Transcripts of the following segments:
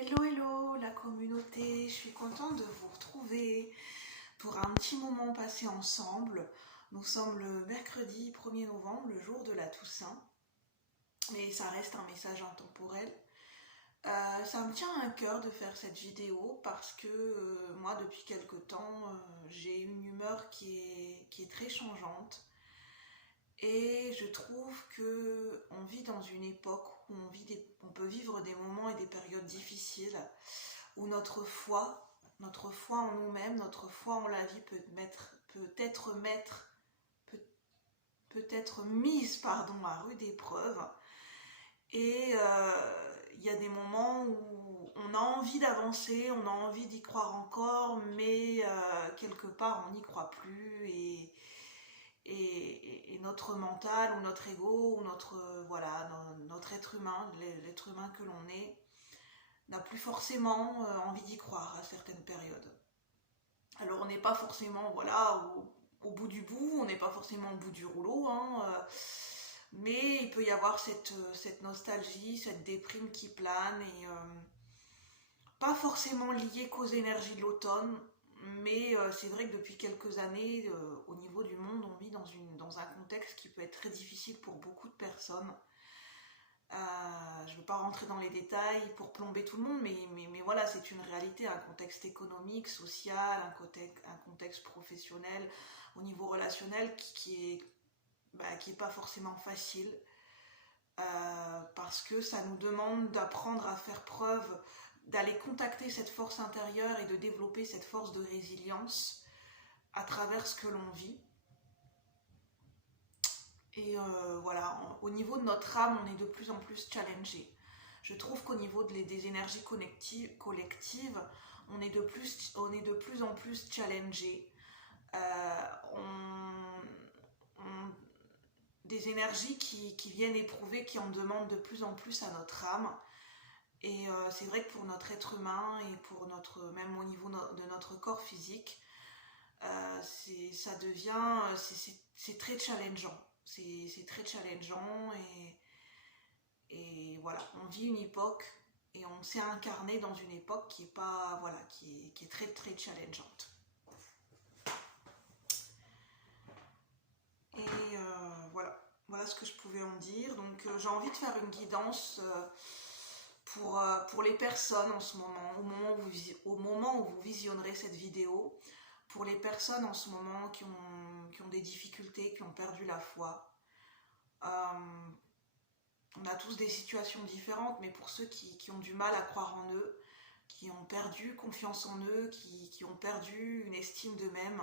Hello, hello la communauté, je suis contente de vous retrouver pour un petit moment passé ensemble. Nous sommes le mercredi 1er novembre, le jour de la Toussaint, mais ça reste un message intemporel. Ça me tient à cœur de faire cette vidéo parce que moi depuis quelque temps j'ai une humeur qui est très changeante. Et je trouve que on vit dans une époque où on peut vivre des moments et des périodes difficiles, où notre foi en nous-mêmes, notre foi en la vie peut être mise à rude épreuve. Et il y a des moments où on a envie d'avancer, on a envie d'y croire encore, mais quelque part on n'y croit plus et notre mental ou notre ego ou notre être humain, l'être humain que l'on est, n'a plus forcément envie d'y croire à certaines périodes. Alors on n'est pas forcément au bout du bout, on n'est pas forcément au bout du rouleau, mais il peut y avoir cette nostalgie, cette déprime qui plane et pas forcément liée qu'aux énergies de l'automne. Mais c'est vrai que depuis quelques années, au niveau du monde, on vit dans un contexte qui peut être très difficile pour beaucoup de personnes. Je ne veux pas rentrer dans les détails pour plomber tout le monde, mais voilà, c'est une réalité, un contexte économique, social, un contexte professionnel, au niveau relationnel qui est pas forcément facile. Parce que ça nous demande d'apprendre à faire preuve, d'aller contacter cette force intérieure et de développer cette force de résilience à travers ce que l'on vit. Et au niveau de notre âme, on est de plus en plus challengé. Je trouve qu'au niveau des énergies collectives, on est de plus en plus challengé. Des énergies qui viennent éprouver, qui en demandent de plus en plus à notre âme. Et c'est vrai que pour notre être humain et pour même au niveau de notre corps physique, c'est très challengeant. C'est très challengeant et voilà, on vit une époque et on s'est incarné dans une époque qui est très très challengeante. Et voilà ce que je pouvais en dire. Donc j'ai envie de faire une guidance pour les personnes en ce moment, au moment où vous visionnerez cette vidéo, pour les personnes en ce moment qui ont des difficultés, qui ont perdu la foi. On a tous des situations différentes, mais pour ceux qui ont du mal à croire en eux, qui ont perdu confiance en eux, qui ont perdu une estime d'eux-mêmes,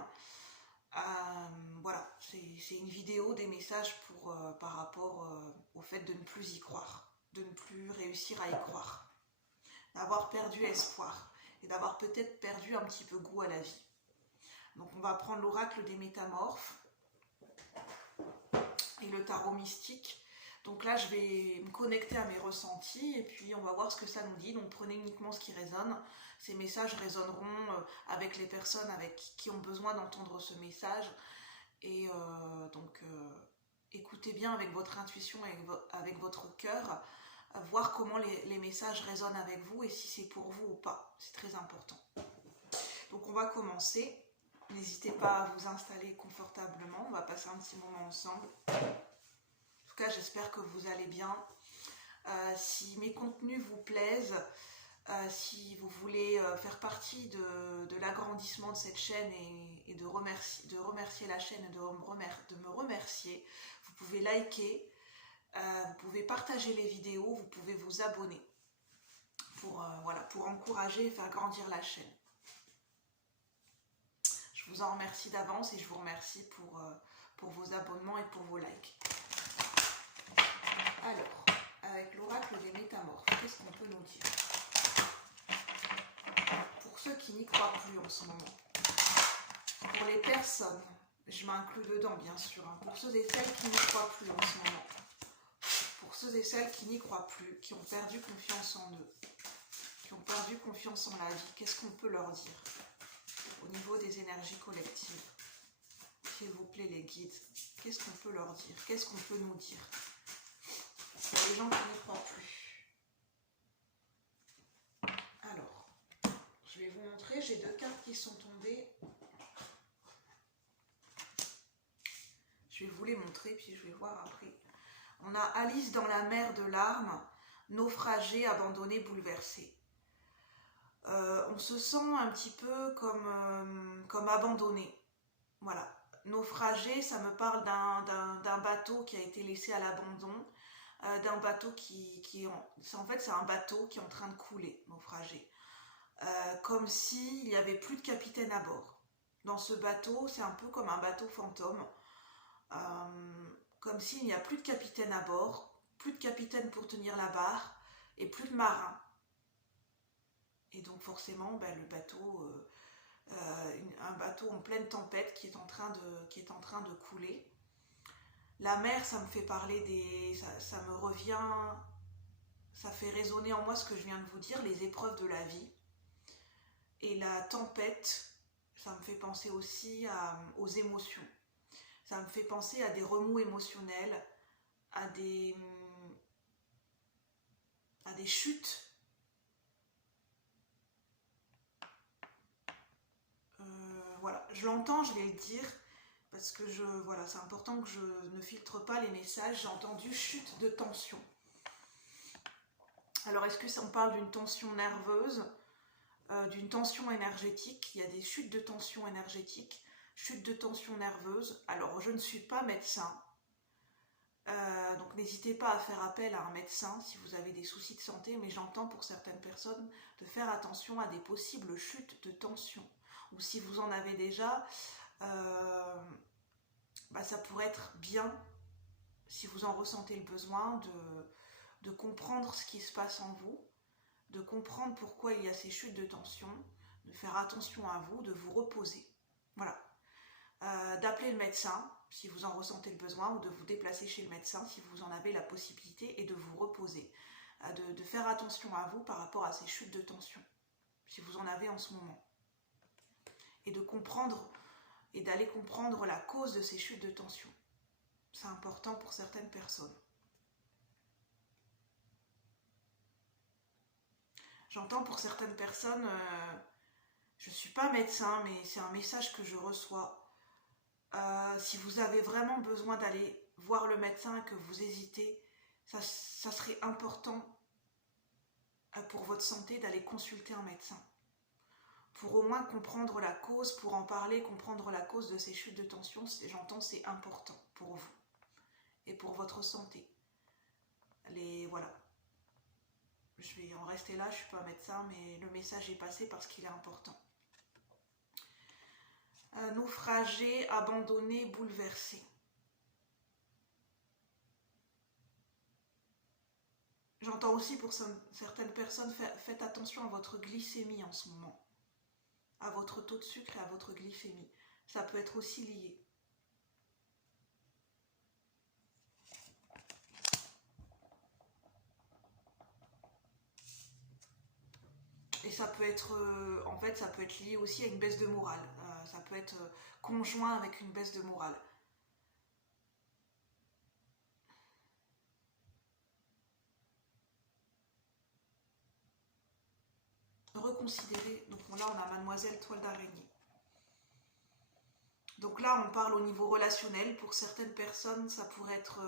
voilà, c'est une vidéo, des messages par rapport au fait de ne plus y croire, de ne plus réussir à y croire, d'avoir perdu espoir et d'avoir peut-être perdu un petit peu goût à la vie. Donc on va prendre l'oracle des métamorphes et le tarot mystique. Donc là je vais me connecter à mes ressentis et puis on va voir ce que ça nous dit. Donc prenez uniquement ce qui résonne. Ces messages résonneront avec les personnes qui ont besoin d'entendre ce message. Et écoutez bien avec votre intuition et avec votre cœur, voir comment les messages résonnent avec vous et si c'est pour vous ou pas. C'est très important. Donc on va commencer. N'hésitez pas à vous installer confortablement. On va passer un petit moment ensemble. En tout cas, j'espère que vous allez bien. Si mes contenus vous plaisent, si vous voulez faire partie de l'agrandissement de cette chaîne et de remercier la chaîne et de me remercier, vous pouvez liker, vous pouvez partager les vidéos, vous pouvez vous abonner pour encourager et faire grandir la chaîne. Je vous en remercie d'avance et je vous remercie pour vos abonnements et pour vos likes. Alors, avec l'oracle des métamorphes, qu'est-ce qu'on peut nous dire? Pour ceux qui n'y croient plus en ce moment, pour les personnes, je m'inclus dedans bien sûr, pour ceux et celles qui n'y croient plus en ce moment, pour ceux et celles qui n'y croient plus, qui ont perdu confiance en eux, qui ont perdu confiance en la vie, qu'est-ce qu'on peut leur dire au niveau des énergies collectives? S'il vous plaît les guides, qu'est-ce qu'on peut leur dire? Qu'est-ce qu'on peut nous dire? Pour les gens qui n'y croient plus. j'ai 2 cartes qui sont tombées. Je vais vous les montrer, puis je vais voir après. On a Alice dans la mer de larmes, naufragée, abandonnée, bouleversée. On se sent un petit peu comme abandonné. Voilà. Naufragé, ça me parle d'un bateau qui a été laissé à l'abandon, d'un bateau en fait, c'est un bateau qui est en train de couler, naufragé. Comme s'il n'y avait plus de capitaine à bord. Dans ce bateau, c'est un peu comme un bateau fantôme, comme s'il n'y a plus de capitaine à bord, plus de capitaine pour tenir la barre, et plus de marin. Et donc forcément, ben, le bateau, un bateau en pleine tempête qui est en train de couler. La mer, ça me fait parler ça me revient, ça fait résonner en moi ce que je viens de vous dire, les épreuves de la vie. Et la tempête, ça me fait penser aussi aux émotions. Ça me fait penser à des remous émotionnels, à des chutes. Voilà, je l'entends, je vais le dire, parce que voilà, c'est important que je ne filtre pas les messages. J'ai entendu chute de tension. Alors, est-ce que ça on parle d'une tension nerveuse, d'une tension énergétique? Il y a des chutes de tension énergétique, chute de tension nerveuse. Alors, je ne suis pas médecin, donc n'hésitez pas à faire appel à un médecin si vous avez des soucis de santé, mais j'entends pour certaines personnes de faire attention à des possibles chutes de tension. Ou si vous en avez déjà, ça pourrait être bien, si vous en ressentez le besoin, de comprendre ce qui se passe en vous, de comprendre pourquoi il y a ces chutes de tension, de faire attention à vous, de vous reposer. Voilà. D'appeler le médecin si vous en ressentez le besoin, ou de vous déplacer chez le médecin si vous en avez la possibilité, et de vous reposer. De faire attention à vous par rapport à ces chutes de tension, si vous en avez en ce moment. Et de comprendre, et d'aller comprendre la cause de ces chutes de tension. C'est important pour certaines personnes. J'entends pour certaines personnes, je ne suis pas médecin, mais c'est un message que je reçois. Si vous avez vraiment besoin d'aller voir le médecin et que vous hésitez, ça serait important pour votre santé d'aller consulter un médecin. Pour au moins comprendre la cause, pour en parler, comprendre la cause de ces chutes de tension, j'entends, c'est important pour vous et pour votre santé. Voilà. Je vais en rester là, je ne suis pas médecin, mais le message est passé parce qu'il est important. Naufragé, abandonné, bouleversé. J'entends aussi pour certaines personnes, faites attention à votre glycémie en ce moment. À votre taux de sucre et à votre glycémie. Ça peut être aussi lié. Et ça peut être, en fait, ça peut être lié aussi à une baisse de morale. Ça peut être conjoint avec une baisse de morale. Reconsidérer. Donc là, on a Mademoiselle Toile d'Araignée. Donc là, on parle au niveau relationnel. Pour certaines personnes, ça pourrait être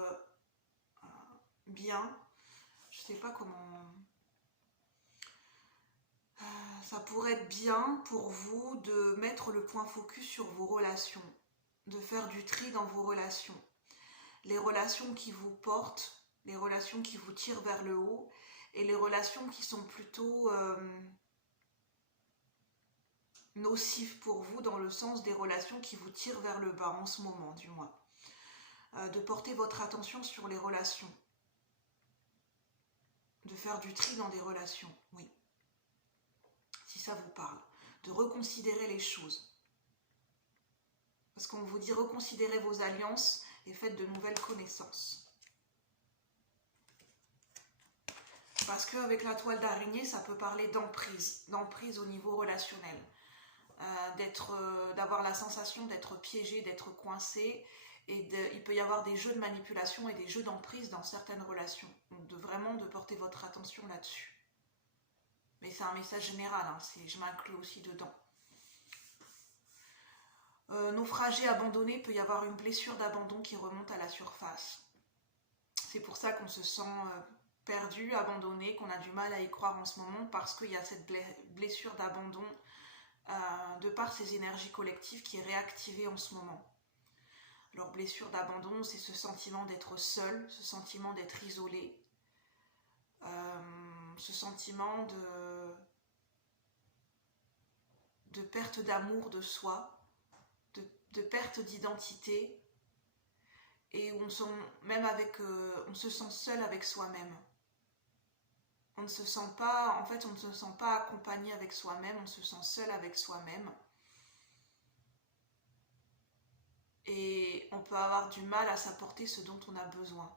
bien. Je ne sais pas comment... ça pourrait être bien pour vous de mettre le point focus sur vos relations, de faire du tri dans vos relations. Les relations qui vous portent, les relations qui vous tirent vers le haut, et les relations qui sont plutôt nocives pour vous, dans le sens des relations qui vous tirent vers le bas, en ce moment du moins. De porter votre attention sur les relations. De faire du tri dans des relations, oui. Si ça vous parle. De reconsidérer les choses. Parce qu'on vous dit reconsidérez vos alliances et faites de nouvelles connaissances. Parce qu'avec la toile d'araignée, ça peut parler d'emprise au niveau relationnel. D'avoir la sensation d'être piégé, d'être coincé, et il peut y avoir des jeux de manipulation et des jeux d'emprise dans certaines relations. Donc vraiment de porter votre attention là-dessus. Mais c'est un message général, hein, je m'inclus aussi dedans. naufragé, abandonné, il peut y avoir une blessure d'abandon qui remonte à la surface. C'est pour ça qu'on se sent perdu, abandonné, qu'on a du mal à y croire en ce moment, parce qu'il y a cette blessure d'abandon de par ces énergies collectives qui est réactivée en ce moment. Alors blessure d'abandon, c'est ce sentiment d'être seul, ce sentiment d'être isolé, ce sentiment de perte d'amour de soi, de perte d'identité, et on se sent seul avec soi-même. On ne se sent pas, en fait, on ne se sent pas accompagné avec soi-même, on se sent seul avec soi-même. Et on peut avoir du mal à s'apporter ce dont on a besoin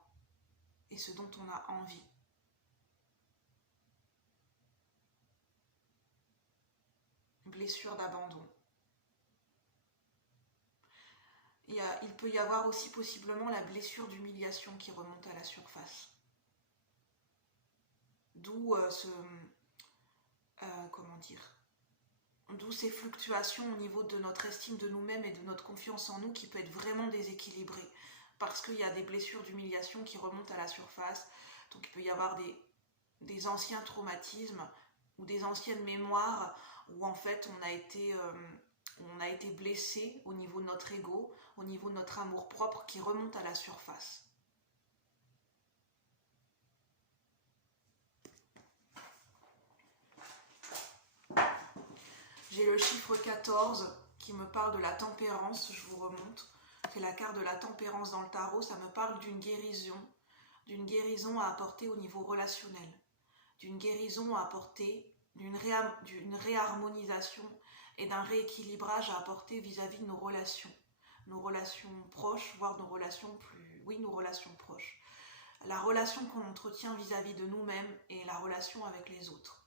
et ce dont on a envie. Blessure d'abandon. Il peut y avoir aussi possiblement la blessure d'humiliation qui remonte à la surface. D'où d'où ces fluctuations au niveau de notre estime de nous-mêmes et de notre confiance en nous qui peut être vraiment déséquilibrée parce qu'il y a des blessures d'humiliation qui remontent à la surface. Donc il peut y avoir des anciens traumatismes ou des anciennes mémoires où en fait on a été blessé au niveau de notre ego, au niveau de notre amour-propre qui remonte à la surface. J'ai le chiffre 14 qui me parle de la tempérance, je vous remonte. C'est la carte de la tempérance dans le tarot, ça me parle d'une guérison à apporter au niveau relationnel, d'une guérison à apporter, d'une réharmonisation et d'un rééquilibrage à apporter vis-à-vis de nos relations proches, voire nos relations proches. La relation qu'on entretient vis-à-vis de nous-mêmes et la relation avec les autres.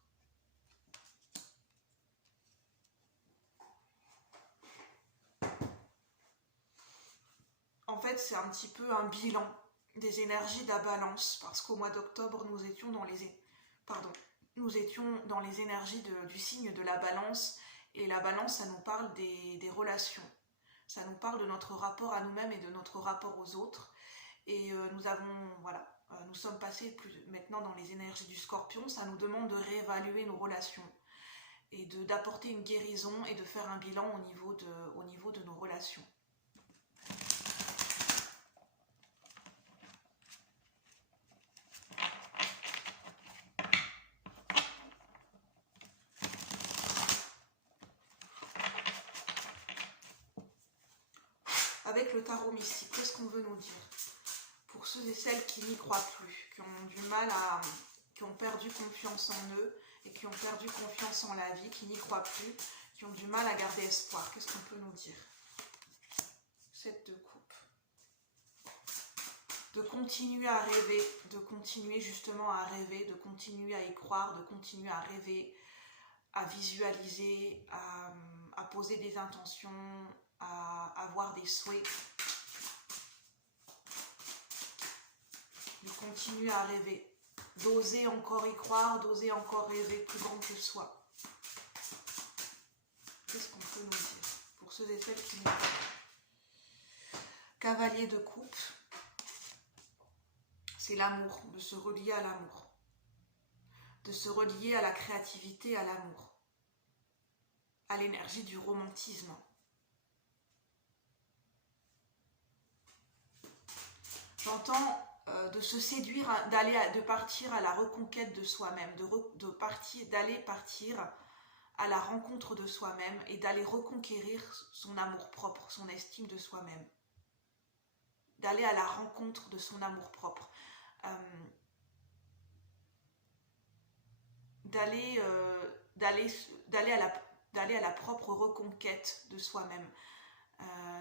En fait, c'est un petit peu un bilan des énergies de la balance, parce qu'au mois d'octobre, nous étions dans les énergies du signe de la balance, et la balance, ça nous parle des relations. Ça nous parle de notre rapport à nous-mêmes et de notre rapport aux autres. Et nous sommes passés maintenant dans les énergies du Scorpion. Ça nous demande de réévaluer nos relations et d'apporter une guérison et de faire un bilan au niveau de nos relations. Avec le tarot mystique, qu'est-ce qu'on veut nous dire? Pour ceux et celles qui n'y croient plus, qui ont perdu confiance en eux et qui ont perdu confiance en la vie, qui n'y croient plus, qui ont du mal à garder espoir, qu'est-ce qu'on peut nous dire? 7 de coupe. De continuer à rêver, de continuer justement à rêver, de continuer à y croire, de continuer à rêver, à visualiser, à poser des intentions, à avoir des souhaits, de continuer à rêver, d'oser encore y croire, d'oser encore rêver plus grand que soi. Qu'est-ce qu'on peut nous dire pour ceux et celles qui nous croient? Cavalier de coupe, c'est l'amour, de se relier à l'amour, de se relier à la créativité, à l'amour, à l'énergie du romantisme. J'entends de se séduire, de partir à la reconquête de soi-même, d'aller partir à la rencontre de soi-même et d'aller reconquérir son amour-propre, son estime de soi-même. D'aller à la rencontre de son amour-propre. D'aller à la propre reconquête de soi-même.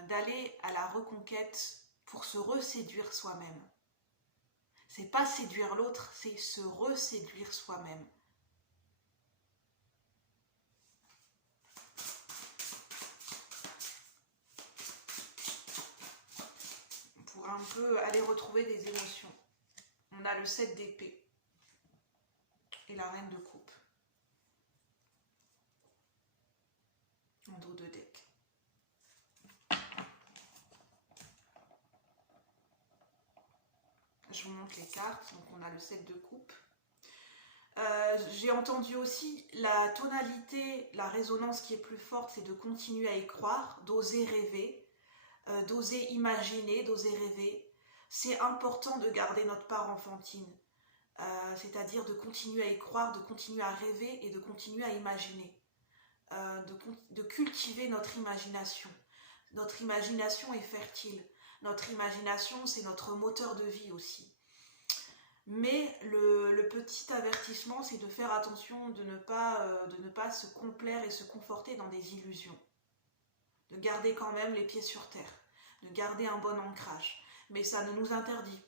D'aller à la reconquête pour se reséduire soi-même. C'est pas séduire l'autre, c'est se reséduire soi-même. Pour un peu aller retrouver des émotions. On a le 7 d'épée et la reine de coupe en dos de deck. Je vous montre les cartes. Donc on a le 7 de coupe. J'ai entendu aussi la tonalité, la résonance qui est plus forte, c'est de continuer à y croire, d'oser rêver, d'oser imaginer, d'oser rêver. C'est important de garder notre part enfantine, c'est-à-dire de continuer à y croire, de continuer à rêver et de continuer à imaginer, de cultiver notre imagination. Notre imagination est fertile. Notre imagination, c'est notre moteur de vie aussi. Mais le petit avertissement, c'est de faire attention de ne pas se complaire et se conforter dans des illusions. De garder quand même les pieds sur terre, de garder un bon ancrage. Mais ça ne nous interdit.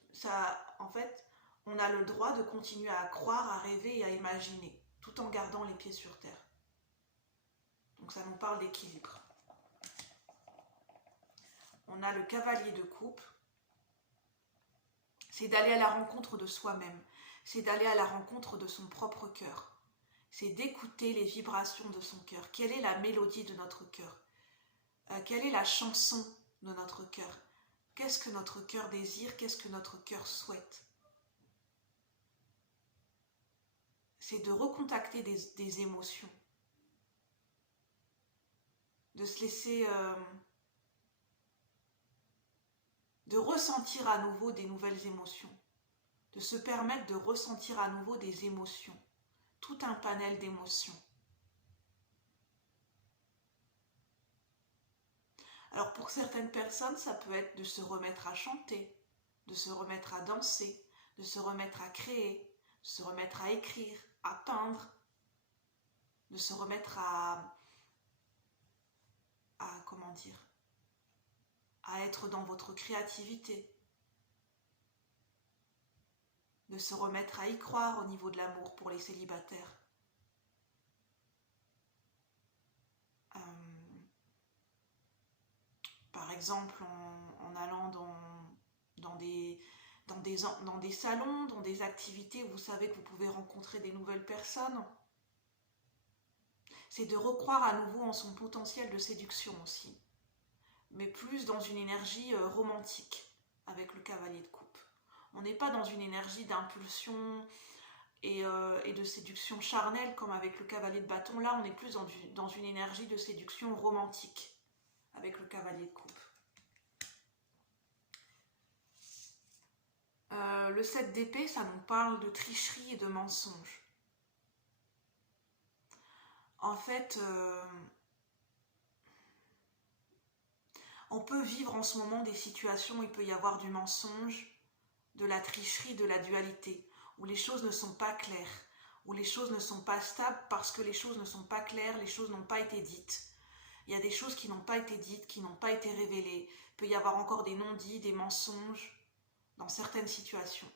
En fait, on a le droit de continuer à croire, à rêver et à imaginer, tout en gardant les pieds sur terre. Donc ça nous parle d'équilibre. On a le cavalier de coupe. C'est d'aller à la rencontre de soi-même. C'est d'aller à la rencontre de son propre cœur. C'est d'écouter les vibrations de son cœur. Quelle est la mélodie de notre cœur? Quelle est la chanson de notre cœur? Qu'est-ce que notre cœur désire? Qu'est-ce que notre cœur souhaite? C'est de recontacter des émotions. De se laisser... de ressentir à nouveau des nouvelles émotions, de se permettre de ressentir à nouveau des émotions, tout un panel d'émotions. Alors pour certaines personnes, ça peut être de se remettre à chanter, de se remettre à danser, de se remettre à créer, de se remettre à écrire, à peindre, de se remettre comment dire, à être dans votre créativité, de se remettre à y croire au niveau de l'amour pour les célibataires. Par exemple, en allant dans des salons, dans des activités où vous savez que vous pouvez rencontrer des nouvelles personnes. C'est de recroire à nouveau en son potentiel de séduction aussi, mais plus dans une énergie romantique avec le cavalier de coupe. On n'est pas dans une énergie d'impulsion et de séduction charnelle comme avec le cavalier de bâton. Là, on est plus dans une énergie de séduction romantique avec le cavalier de coupe. Le 7 d'épée, ça nous parle de tricherie et de mensonge. En fait, on peut vivre en ce moment des situations où il peut y avoir du mensonge, de la tricherie, de la dualité, où les choses ne sont pas claires, où les choses ne sont pas stables parce que les choses ne sont pas claires, les choses n'ont pas été dites. Il y a des choses qui n'ont pas été dites, qui n'ont pas été révélées. Il peut y avoir encore des non-dits, des mensonges dans certaines situations.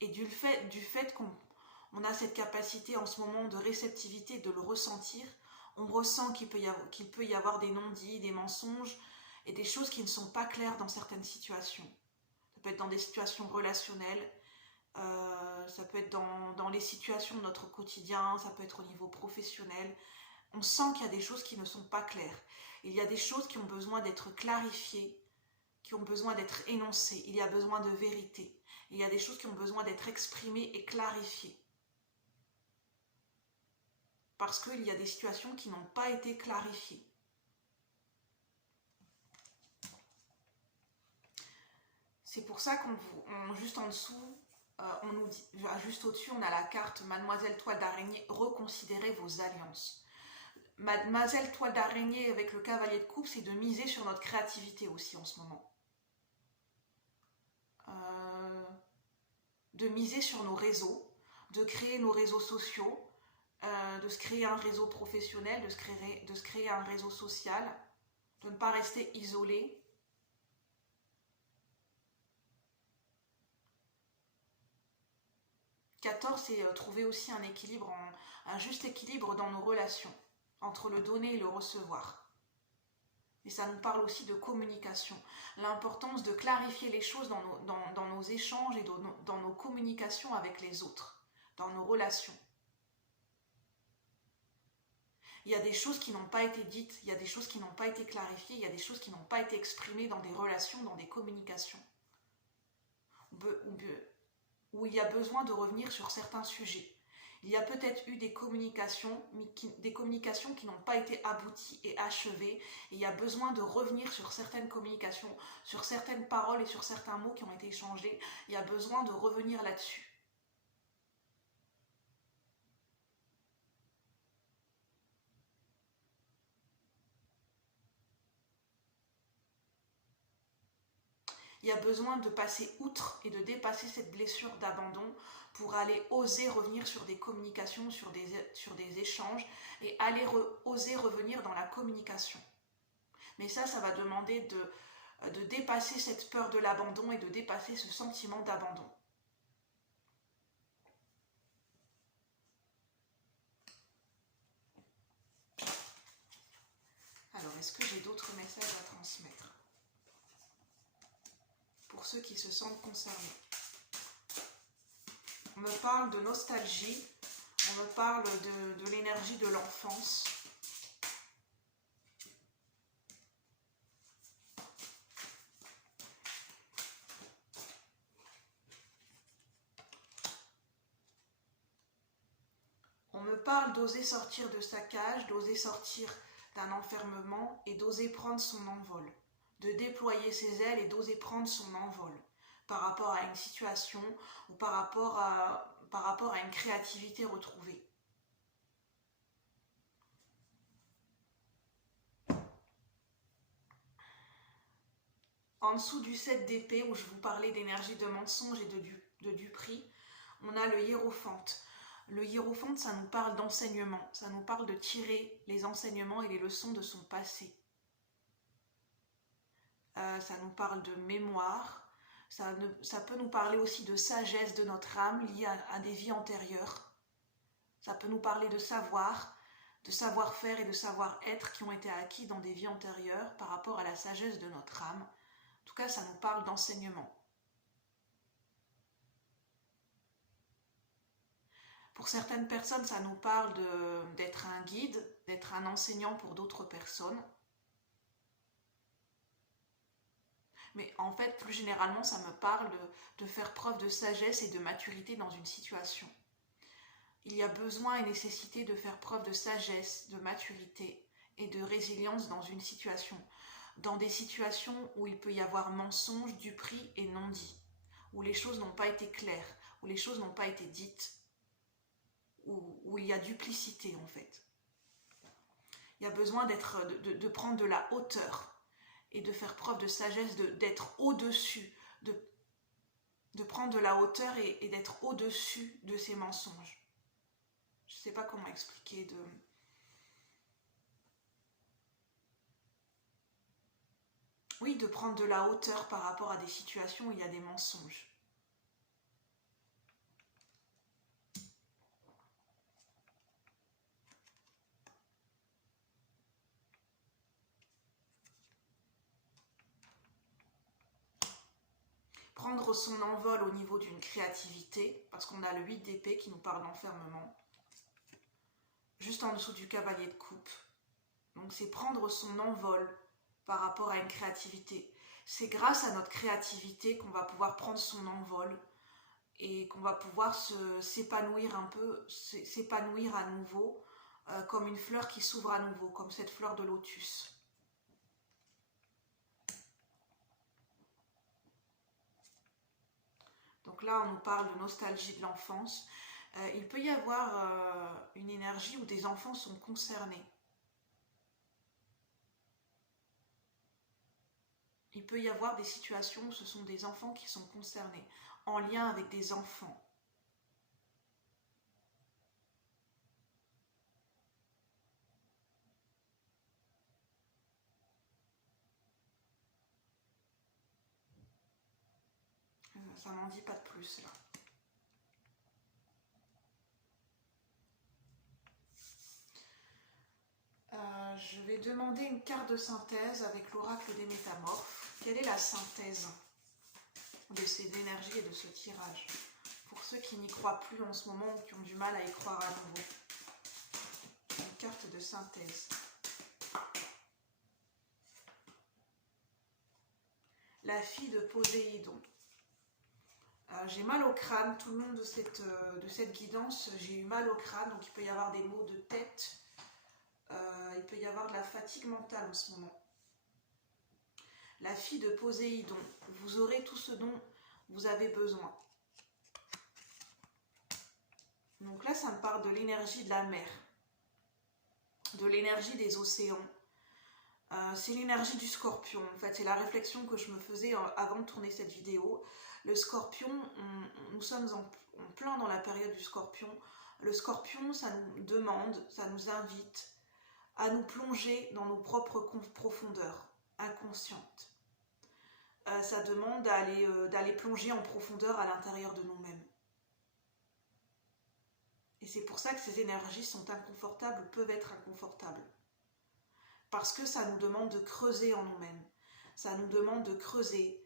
Et du fait qu'on a cette capacité en ce moment de réceptivité, de le ressentir, on ressent qu'il peut y avoir des non-dits, des mensonges et des choses qui ne sont pas claires dans certaines situations. Ça peut être dans des situations relationnelles, ça peut être dans les situations de notre quotidien, ça peut être au niveau professionnel. On sent qu'il y a des choses qui ne sont pas claires. Il y a des choses qui ont besoin d'être clarifiées, qui ont besoin d'être énoncées. Il y a besoin de vérité. Il y a des choses qui ont besoin d'être exprimées et clarifiées. Parce qu'il y a des situations qui n'ont pas été clarifiées. C'est pour ça juste en dessous, on nous dit, juste au-dessus, on a la carte Mademoiselle Toile d'Araignée, reconsidérez vos alliances. Mademoiselle Toile d'Araignée avec le cavalier de coupe, c'est de miser sur notre créativité aussi en ce moment. De miser sur nos réseaux, de créer nos réseaux sociaux, de se créer un réseau professionnel, de se créer un réseau social, de ne pas rester isolé. « 14, c'est trouver aussi un équilibre, un juste équilibre dans nos relations, entre le donner et le recevoir. Et ça nous parle aussi de communication, l'importance de clarifier les choses dans nos échanges et dans nos communications avec les autres, dans nos relations. Il y a des choses qui n'ont pas été dites, il y a des choses qui n'ont pas été clarifiées, il y a des choses qui n'ont pas été exprimées dans des relations, dans des communications. où il y a besoin de revenir sur certains sujets. Il y a peut-être eu des communications qui n'ont pas été abouties et achevées. Et il y a besoin de revenir sur certaines communications, sur certaines paroles et sur certains mots qui ont été échangés. Il y a besoin de revenir là-dessus. Il y a besoin de passer outre et de dépasser cette blessure d'abandon pour aller oser revenir sur des communications, sur des échanges et aller oser revenir dans la communication. Mais ça va demander de dépasser cette peur de l'abandon et de dépasser ce sentiment d'abandon. Alors, est-ce que j'ai d'autres messages à transmettre ? Pour ceux qui se sentent concernés. On me parle de nostalgie, on me parle de l'énergie de l'enfance. On me parle d'oser sortir de sa cage, d'oser sortir d'un enfermement et d'oser prendre son envol. De déployer ses ailes et d'oser prendre son envol par rapport à une situation ou par rapport à une créativité retrouvée. En dessous du 7 d'épée où je vous parlais d'énergie de mensonge et de duperie, on a le hiérophante. Le hiérophante, ça nous parle d'enseignement, ça nous parle de tirer les enseignements et les leçons de son passé. Ça nous parle de mémoire, ça peut nous parler aussi de sagesse de notre âme liée à des vies antérieures. Ça peut nous parler de savoir-faire et de savoir-être qui ont été acquis dans des vies antérieures par rapport à la sagesse de notre âme. En tout cas, ça nous parle d'enseignement. Pour certaines personnes, ça nous parle d'être un guide, d'être un enseignant pour d'autres personnes. Mais en fait, plus généralement, ça me parle de faire preuve de sagesse et de maturité dans une situation. Il y a besoin et nécessité de faire preuve de sagesse, de maturité et de résilience dans une situation. Dans des situations où il peut y avoir mensonge, duperie et non-dit, où les choses n'ont pas été claires, où les choses n'ont pas été dites, où il y a duplicité en fait. Il y a besoin de prendre de la hauteur et de faire preuve de sagesse, d'être au-dessus, de prendre de la hauteur et d'être au-dessus de ces mensonges. Je ne sais pas comment expliquer. Oui, de prendre de la hauteur par rapport à des situations où il y a des mensonges. Prendre son envol au niveau d'une créativité, parce qu'on a le 8 d'épée qui nous parle d'enfermement, juste en dessous du cavalier de coupe. Donc c'est prendre son envol par rapport à une créativité. C'est grâce à notre créativité qu'on va pouvoir prendre son envol et qu'on va pouvoir s'épanouir un peu, s'épanouir à nouveau, comme une fleur qui s'ouvre à nouveau, comme cette fleur de lotus. Donc là, on nous parle de nostalgie de l'enfance. Il peut y avoir une énergie où des enfants sont concernés. Il peut y avoir des situations où ce sont des enfants qui sont concernés, en lien avec des enfants. Ça m'en dit pas de plus là. Je vais demander une carte de synthèse avec l'oracle des métamorphes. Quelle est la synthèse de ces énergies et de ce tirage? Pour ceux qui n'y croient plus en ce moment ou qui ont du mal à y croire à nouveau. Une carte de synthèse. La fille de Poséidon. J'ai mal au crâne tout le long de cette guidance. J'ai eu mal au crâne, donc il peut y avoir des maux de tête. Il peut y avoir de la fatigue mentale en ce moment. La fille de Poséidon, vous aurez tout ce dont vous avez besoin. Donc là, ça me parle de l'énergie de la mer, de l'énergie des océans. C'est l'énergie du scorpion. En fait, c'est la réflexion que je me faisais avant de tourner cette vidéo. Le scorpion, nous sommes en plein dans la période du scorpion. Le scorpion, ça nous demande, ça nous invite à nous plonger dans nos propres profondeurs inconscientes. Ça demande d'aller plonger en profondeur à l'intérieur de nous-mêmes. Et c'est pour ça que ces énergies sont inconfortables, peuvent être inconfortables. Parce que ça nous demande de creuser en nous-mêmes. Ça nous demande de creuser,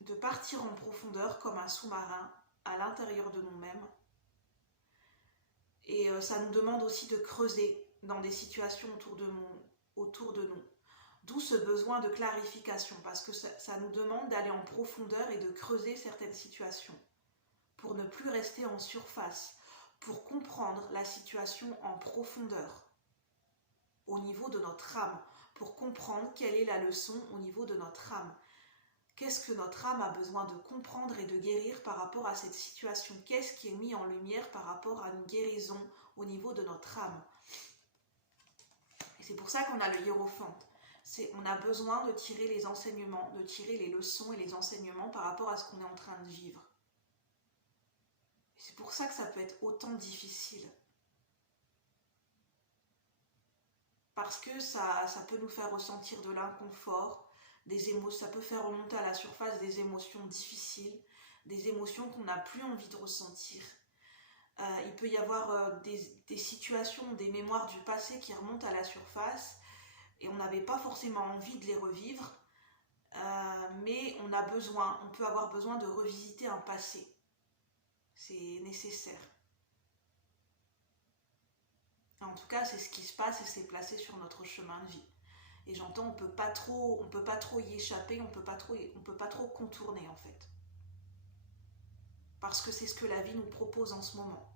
de partir en profondeur comme un sous-marin à l'intérieur de nous-mêmes. Et ça nous demande aussi de creuser dans des situations autour de nous. D'où ce besoin de clarification, parce que ça nous demande d'aller en profondeur et de creuser certaines situations pour ne plus rester en surface, pour comprendre la situation en profondeur au niveau de notre âme, pour comprendre quelle est la leçon au niveau de notre âme. Qu'est-ce que notre âme a besoin de comprendre et de guérir par rapport à cette situation? Qu'est-ce qui est mis en lumière par rapport à une guérison au niveau de notre âme? Et c'est pour ça qu'on a le hiérophante. On a besoin de tirer les enseignements, de tirer les leçons et les enseignements par rapport à ce qu'on est en train de vivre. Et c'est pour ça que ça peut être autant difficile. Parce que ça peut nous faire ressentir de l'inconfort, ça peut faire remonter à la surface des émotions difficiles, des émotions qu'on n'a plus envie de ressentir. Il peut y avoir des situations, des mémoires du passé qui remontent à la surface et on n'avait pas forcément envie de les revivre, mais on peut avoir besoin de revisiter un passé. C'est nécessaire. En tout cas, c'est ce qui se passe et c'est placé sur notre chemin de vie. Et j'entends, on peut pas trop y échapper, on peut pas trop contourner en fait. Parce que c'est ce que la vie nous propose en ce moment,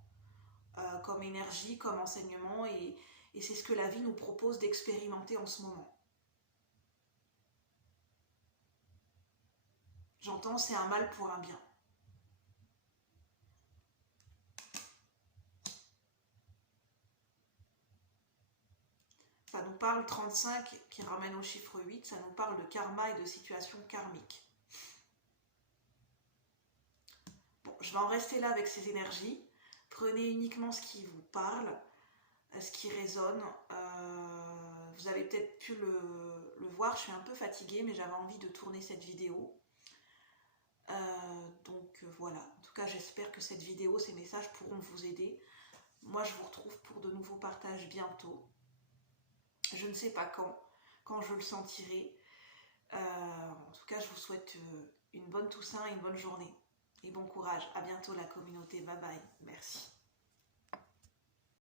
comme énergie, comme enseignement, et c'est ce que la vie nous propose d'expérimenter en ce moment. J'entends, c'est un mal pour un bien. Ça nous parle 35 qui ramène au chiffre 8, ça nous parle de karma et de situation karmique. Bon, je vais en rester là avec ces énergies. Prenez uniquement ce qui vous parle, ce qui résonne. Vous avez peut-être pu le voir, je suis un peu fatiguée, mais j'avais envie de tourner cette vidéo. Donc voilà, en tout cas j'espère que cette vidéo, ces messages pourront vous aider. Moi je vous retrouve pour de nouveaux partages bientôt. Je ne sais pas quand je le sentirai. En tout cas, je vous souhaite une bonne Toussaint et une bonne journée. Et bon courage. À bientôt la communauté. Bye bye. Merci.